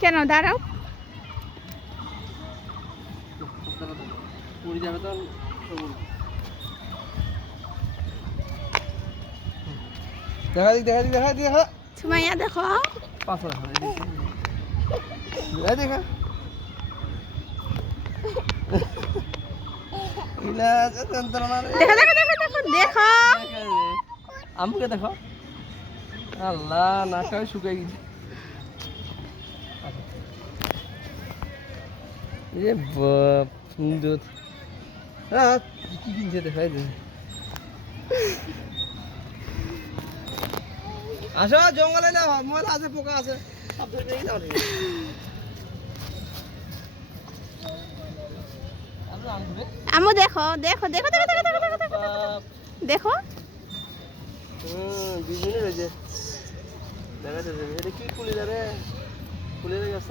কেন দাঁড়াও? দেখা সুমাইয়া দেখো, দেখা দেখো দেখো দেখো দেখো দেখো। আমুকে দেখো। আল্লাহ নাকটা শুকাই গেছে। এ বাপ সুন্দর। হ্যাঁ কি কিনছে দেখাই দে। আসো জঙ্গলে না ময়লা আছে, পোকা আছে। আমু দেখো দেখো দেখো দেখো দেখো দেখো দেখো দেখো দেখো। বিজুনি রয়েছে দেখা যাচ্ছে। এটা কি কুলি রে, কুলি গেছ।